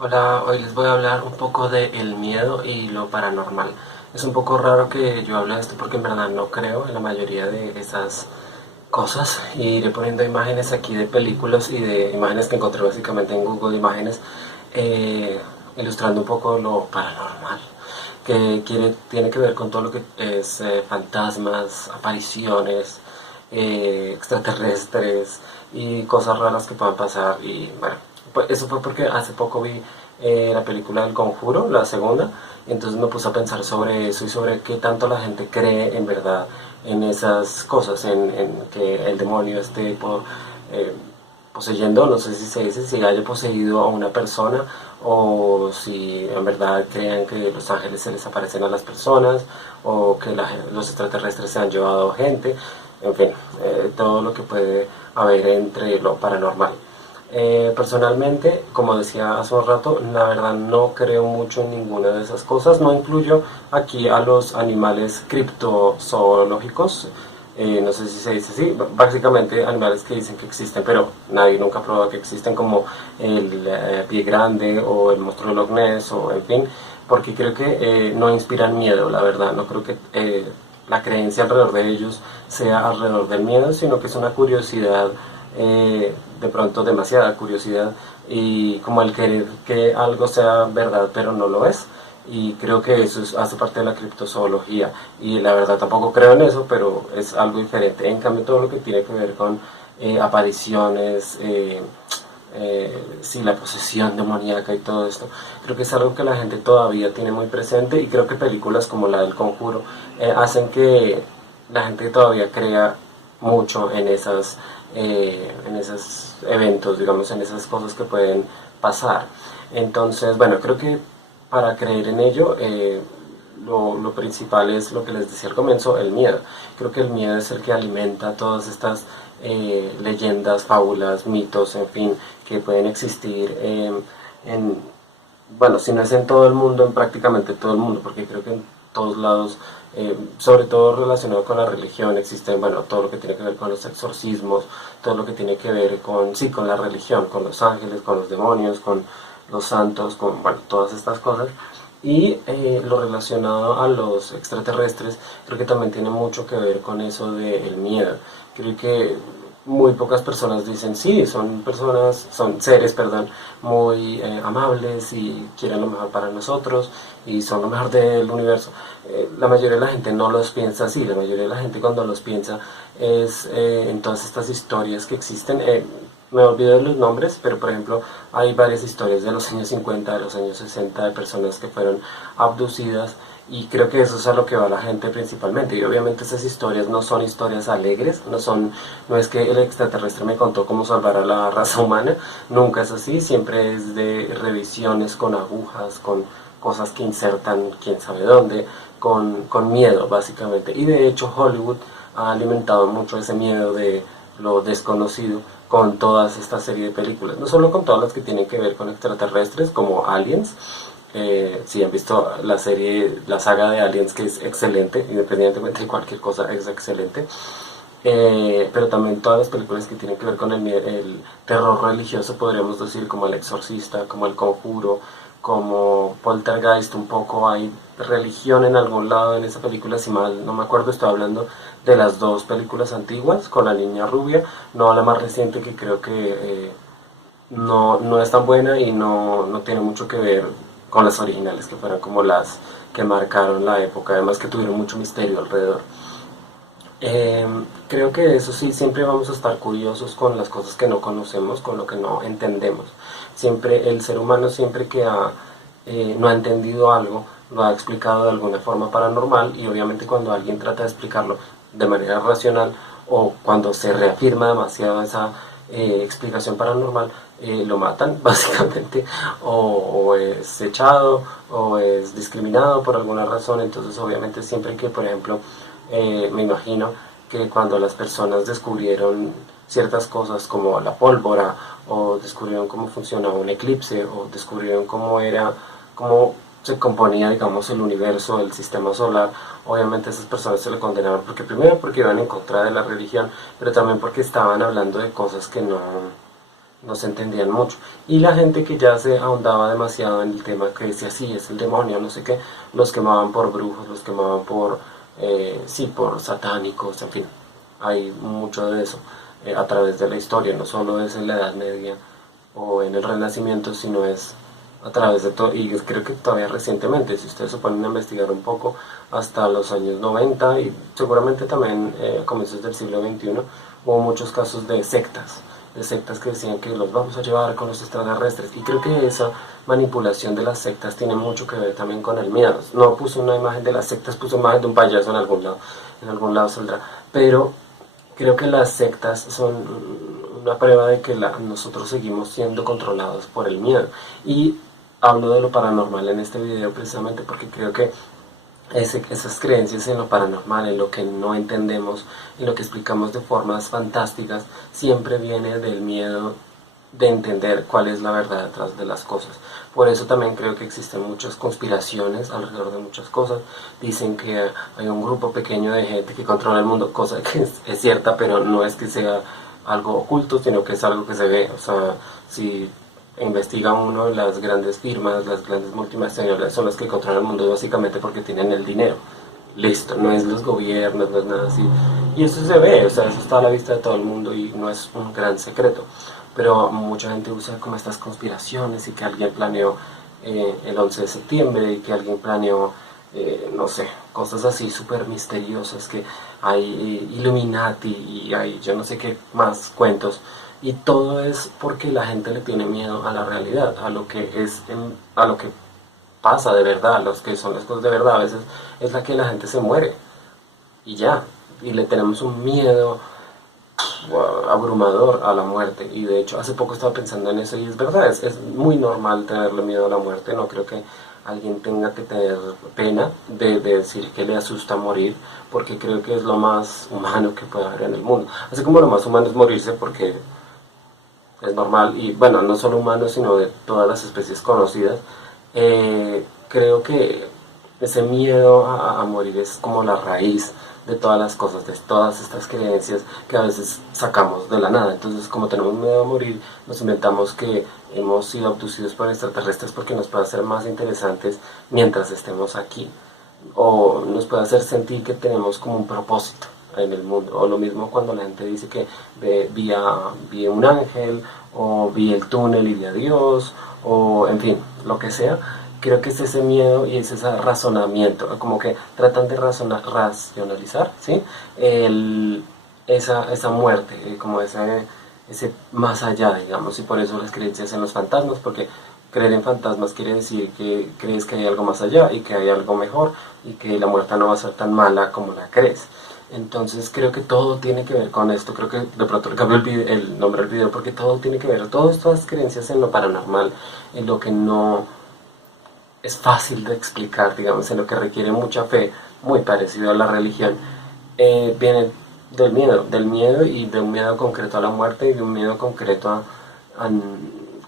Hola, hoy les voy a hablar un poco de el miedo y lo paranormal. Es un poco raro que yo hable de esto porque en verdad no creo en la mayoría de esas cosas y iré poniendo imágenes aquí de películas y de imágenes que encontré básicamente en Google Imágenes, eh, ilustrando un poco lo paranormal, que tiene que ver con todo lo que es fantasmas, apariciones, extraterrestres y cosas raras que puedan pasar. Y bueno, pues eso fue porque hace poco vi la película del Conjuro, la segunda, y entonces me puse a pensar sobre eso y sobre qué tanto la gente cree en verdad en esas cosas, en que el demonio esté eh, poseyendo, no sé si se dice, si haya poseído a una persona o si en verdad crean que los ángeles se les aparecen a las personas o que los extraterrestres se han llevado gente, en fin, todo lo que puede haber entre lo paranormal. Personalmente, como decía hace un rato, la verdad no creo mucho en ninguna de esas cosas. No incluyo aquí a los animales criptozoológicos. No sé si se dice así. Básicamente animales que dicen que existen, pero nadie nunca ha probado que existen, como el pie grande o el monstruo de Loch Ness, o en fin, porque creo que no inspiran miedo, la verdad. No creo que la creencia alrededor de ellos sea alrededor del miedo, sino que es una curiosidad, de pronto demasiada curiosidad, y como el querer que algo sea verdad pero no lo es. Y creo que hace parte de la criptozoología, y la verdad tampoco creo en eso, pero es algo diferente. En cambio, todo lo que tiene que ver con apariciones, sí, la posesión demoníaca y todo esto, creo que es algo que la gente todavía tiene muy presente, y creo que películas como la del Conjuro hacen que la gente todavía crea mucho en esos eventos, digamos, en esas cosas que pueden pasar. Entonces, bueno, creo que para creer en ello, lo principal es lo que les decía al comienzo, el miedo. Creo que el miedo es el que alimenta todas estas leyendas, fábulas, mitos, en fin, que pueden existir en, bueno, si no es en todo el mundo, en prácticamente todo el mundo, porque creo que en todos lados, sobre todo relacionado con la religión, existe, bueno, todo lo que tiene que ver con los exorcismos, todo lo que tiene que ver con, sí, con la religión, con los ángeles, con los demonios, con los santos, con, bueno, todas estas cosas. Y lo relacionado a los extraterrestres, creo que también tiene mucho que ver con eso del miedo. Creo que muy pocas personas dicen, sí, son personas, son seres, perdón, muy amables y quieren lo mejor para nosotros y son lo mejor del universo. La mayoría de la gente no los piensa así. La mayoría de la gente, cuando los piensa, es en todas estas historias que existen. Me olvido de los nombres, pero por ejemplo hay varias historias de los años 50, de los años 60, de personas que fueron abducidas, y creo que eso es a lo que va la gente principalmente. Y obviamente esas historias no son historias alegres, no es que el extraterrestre me contó cómo salvar a la raza humana, nunca es así. Siempre es de revisiones con agujas, con cosas que insertan quién sabe dónde, con miedo básicamente. Y de hecho Hollywood ha alimentado mucho ese miedo de lo desconocido con todas esta serie de películas, no solo con todas las que tienen que ver con extraterrestres como Aliens. Si han visto la serie, la saga de Aliens, que es excelente, independientemente de cualquier cosa, es excelente. Pero también todas las películas que tienen que ver con el terror religioso, podríamos decir, como El Exorcista, como El Conjuro, como Poltergeist. Un poco hay religión en algún lado en esa película, si mal no me acuerdo. Estoy hablando de las dos películas antiguas con la niña rubia, no la más reciente, que creo que no es tan buena y no tiene mucho que ver con las originales, que fueron como las que marcaron la época, además que tuvieron mucho misterio alrededor. Eh, Creo que eso sí, siempre vamos a estar curiosos con las cosas que no conocemos, con lo que no entendemos. Siempre el ser humano, siempre que no ha entendido algo, lo ha explicado de alguna forma paranormal, y obviamente cuando alguien trata de explicarlo de manera racional, o cuando se reafirma demasiado esa explicación paranormal, lo matan básicamente, o es echado o es discriminado por alguna razón. Entonces obviamente siempre que, por ejemplo, me imagino que cuando las personas descubrieron ciertas cosas como la pólvora, o descubrieron cómo funcionaba un eclipse, o descubrieron cómo se componía, digamos, el universo, el sistema solar, obviamente a esas personas se le condenaban, porque primero porque iban en contra de la religión, pero también porque estaban hablando de cosas que no se entendían mucho. Y la gente que ya se ahondaba demasiado en el tema, que decía, sí, es el demonio, no sé qué, los quemaban por brujos, los quemaban por, sí, por satánicos, en fin, hay mucho de eso a través de la historia, no solo es en la Edad Media o en el Renacimiento, sino es a través de todo, y creo que todavía recientemente, si ustedes se ponen a investigar un poco, hasta los años 90 y seguramente también a comienzos del siglo XXI, hubo muchos casos de sectas que decían que los vamos a llevar con los extraterrestres, y creo que esa manipulación de las sectas tiene mucho que ver también con el miedo. No puso una imagen de las sectas, puso imagen de un payaso en algún lado saldrá, pero creo que las sectas son una prueba de que nosotros seguimos siendo controlados por el miedo. Y hablo de lo paranormal en este video precisamente porque creo que esas creencias en lo paranormal, en lo que no entendemos, en lo que explicamos de formas fantásticas, siempre viene del miedo de entender cuál es la verdad detrás de las cosas. Por eso también creo que existen muchas conspiraciones alrededor de muchas cosas. Dicen que hay un grupo pequeño de gente que controla el mundo, cosa que es cierta, pero no es que sea algo oculto, sino que es algo que se ve. O sea, si investiga uno, las grandes firmas, las grandes multinacionales son las que controlan el mundo básicamente porque tienen el dinero. Listo, no es los gobiernos, no es nada así. Y eso se ve, o sea, eso está a la vista de todo el mundo y no es un gran secreto. Pero mucha gente usa como estas conspiraciones y que alguien planeó el 11 de septiembre y que alguien planeó, no sé, cosas así súper misteriosas, que hay Illuminati y hay yo no sé qué más cuentos. Y todo es porque la gente le tiene miedo a la realidad, a lo que es, a lo que pasa de verdad, a los que son las cosas de verdad. A veces es la que la gente se muere y ya, y le tenemos un miedo abrumador a la muerte. Y de hecho hace poco estaba pensando en eso y es verdad, es muy normal tenerle miedo a la muerte. No creo que alguien tenga que tener pena de decir que le asusta morir, porque creo que es lo más humano que puede haber en el mundo. Así como lo más humano es morirse, porque es normal, y bueno, no solo humanos, sino de todas las especies conocidas. Creo que ese miedo a morir es como la raíz de todas las cosas, de todas estas creencias que a veces sacamos de la nada. Entonces, como tenemos miedo a morir, nos inventamos que hemos sido abducidos por extraterrestres porque nos puede hacer más interesantes mientras estemos aquí, o nos puede hacer sentir que tenemos como un propósito en el mundo. O lo mismo cuando la gente dice que vi un ángel, o vi el túnel y vi a Dios, o en fin, lo que sea. Creo que es ese miedo y es ese razonamiento, como que tratan de racionalizar, ¿sí? Esa muerte, como ese más allá, digamos. Y por eso las creencias en los fantasmas, porque creer en fantasmas quiere decir que crees que hay algo más allá y que hay algo mejor y que la muerte no va a ser tan mala como la crees. Entonces creo que todo tiene que ver con esto. Creo que de pronto le cambio el nombre del video porque todo tiene que ver, todas estas creencias en lo paranormal, en lo que no es fácil de explicar, digamos, en lo que requiere mucha fe, muy parecido a la religión, viene del miedo y de un miedo concreto a la muerte y de un miedo concreto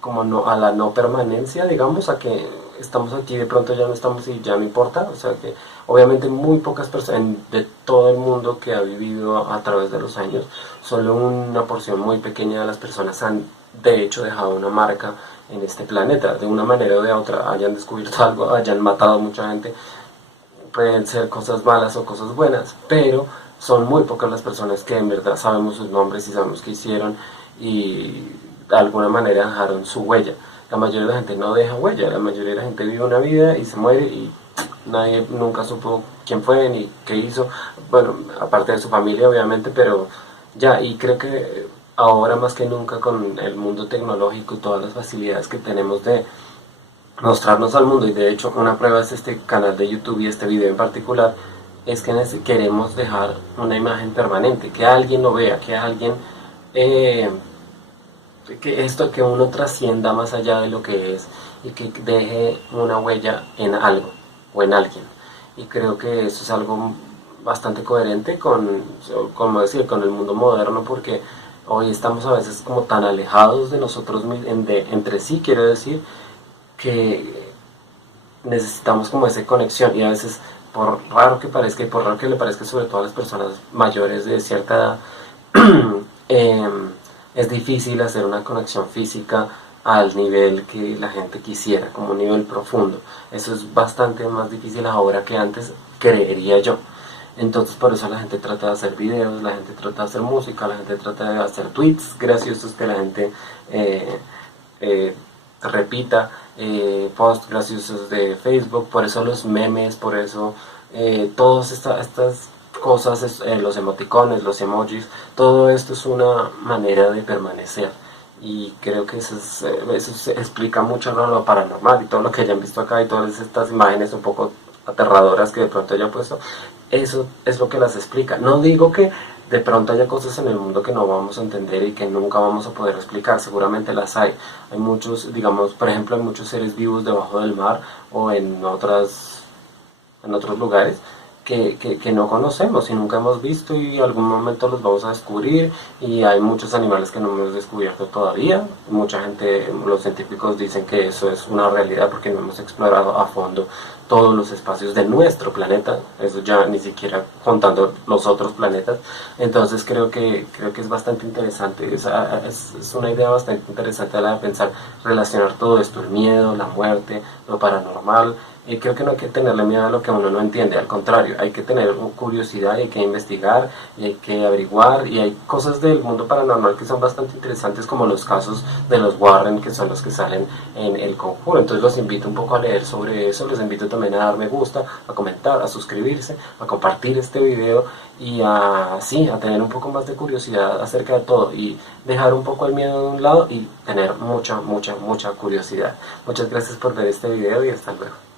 como no, a la no permanencia, digamos, a que estamos aquí, de pronto ya no estamos y ya no importa. O sea que obviamente muy pocas personas de todo el mundo que ha vivido a través de los años, solo una porción muy pequeña de las personas han de hecho dejado una marca en este planeta, de una manera o de otra, hayan descubierto algo, hayan matado a mucha gente. Pueden ser cosas malas o cosas buenas, pero son muy pocas las personas que en verdad sabemos sus nombres y sabemos qué hicieron y de alguna manera dejaron su huella. La mayoría de la gente no deja huella, la mayoría de la gente vive una vida y se muere y nadie nunca supo quién fue ni qué hizo, bueno, aparte de su familia obviamente, pero ya. Y creo que ahora más que nunca, con el mundo tecnológico y todas las facilidades que tenemos de mostrarnos al mundo, y de hecho una prueba es este canal de YouTube y este video en particular, es que queremos dejar una imagen permanente, que alguien lo vea, que alguien que uno trascienda más allá de lo que es y que deje una huella en algo o en alguien. Y creo que eso es algo bastante coherente como decir, con el mundo moderno, porque hoy estamos a veces como tan alejados de nosotros entre sí, quiero decir, que necesitamos como esa conexión. Y a veces, por raro que parezca y por raro que le parezca, sobre todo a las personas mayores de cierta edad, es difícil hacer una conexión física al nivel que la gente quisiera, como un nivel profundo. Eso es bastante más difícil ahora que antes, creería yo. Entonces por eso la gente trata de hacer videos, la gente trata de hacer música, la gente trata de hacer tweets graciosos que la gente eh, repita, posts graciosos de Facebook, por eso los memes, por eso todas estas cosas, los emoticones, los emojis, todo esto es una manera de permanecer. Y creo que eso explica mucho lo paranormal y todo lo que hayan visto acá y todas estas imágenes un poco aterradoras que de pronto hayan puesto. Eso es lo que las explica. No digo que de pronto haya cosas en el mundo que no vamos a entender y que nunca vamos a poder explicar, seguramente las hay. Hay muchos, digamos, por ejemplo, hay muchos seres vivos debajo del mar o en otros lugares que no conocemos y nunca hemos visto y en algún momento los vamos a descubrir, y hay muchos animales que no hemos descubierto todavía. Mucha gente, los científicos dicen que eso es una realidad porque no hemos explorado a fondo todos los espacios de nuestro planeta, eso ya ni siquiera contando los otros planetas. Entonces creo que es bastante interesante, es una idea bastante interesante la de pensar, relacionar todo esto, el miedo, la muerte, lo paranormal. Y creo que no hay que tenerle miedo a lo que uno no entiende, al contrario, hay que tener curiosidad y hay que investigar y hay que averiguar, y hay cosas del mundo paranormal que son bastante interesantes, como los casos de los Warren, que son los que salen en El Conjuro. Entonces los invito un poco a leer sobre eso, les invito también a dar me gusta, a comentar, a suscribirse, a compartir este video y a tener un poco más de curiosidad acerca de todo y dejar un poco el miedo de un lado y tener mucha curiosidad. Muchas gracias por ver este video y hasta luego.